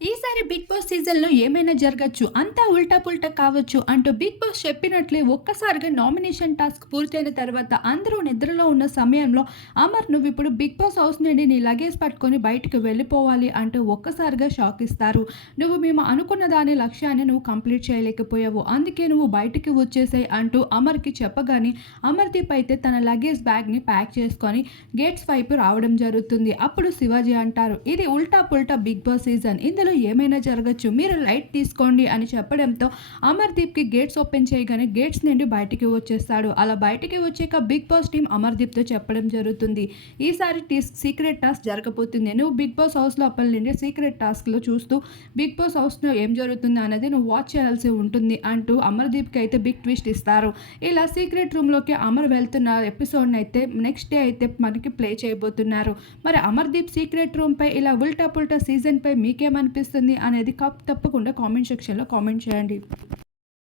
ఈసారి 'big boss' సీజన్‌లో ఏమైనా జరగొచ్చు. అంతా ఉల్టా పుల్టా కావచ్చు అంటూ 'బిగ్ బాస్' చెప్పినట్లే ఒక్కసారిగా నామినేషన్ టాస్క్ పూర్తయిన తర్వాత అందరూ నిద్రలో ఉన్న సమయంలో అమర్ నువ్విప్పుడు 'బిగ్ బాస్' హౌస్ నుండి నీ లగేజ్ పట్టుకొని బయటికి వెళ్ళిపోవాలి అంటూ ఒక్కసారిగా షాక్ ఇస్తారు. మేము అనుకున్న దాని లక్ష్యాన్ని నువ్వు కంప్లీట్ చేయలేకపోయావు. అందుకే నువ్వు బయటికి వచ్చేసేయ్ అంటూ అమర్‌కి చెప్పగానే అమర్‌దీప్ అయితే తన లగేజ్ బ్యాగ్‌ని ప్యాక్ చేసుకొని గేట్స్ వైపు రావడం జరుగుతుంది. అప్పుడు శివాజీ అంటారు, ఇది ఉల్టా పుల్టా 'బిగ్ బాస్' సీజన్. ఇందులో ఏమైనా జరగచ్చు. మీరు లైట్ తీసుకోండి అని చెప్పడంతో అమర్‌దీప్‌కి గేట్స్ ఓపెన్ చేయగానే గేట్స్ నుండి బయటికి వచ్చేస్తాడు. అలా బయటికి వచ్చాక 'బిగ్ బాస్' టీమ్ అమర్‌దీప్‌తో చెప్పడం జరుగుతుంది. ఈసారి సీక్రెట్ టాస్క్ జరగబోతుంది. నువ్వు 'బిగ్ బాస్' హౌస్ లోపల నుండి సీక్రెట్ టాస్క్‌లో చూస్తూ 'బిగ్ బాస్' హౌస్‌లో ఏం జరుగుతుంది అనేది నువ్వు వాచ్ చేయాల్సి ఉంటుంది అంటూ అమర్‌దీప్‌కి అయితే బిగ్ ట్విస్ట్ ఇస్తారు. ఇలా సీక్రెట్ రూమ్‌లోకి అమర్ వెళ్తున్న ఎపిసోడ్‌ని అయితే నెక్స్ట్ డే అయితే మనకి ప్లే చేయబోతున్నారు. మరి అమర్‌దీప్ సీక్రెట్ రూమ్‌పై ఇలా ఉల్టా పుల్టా సీజన్‌పై మీకేమనిపిస్తుంది అనేది తప్పకుండా కామెంట్ సెక్షన్‌లో కామెంట్ చేయండి.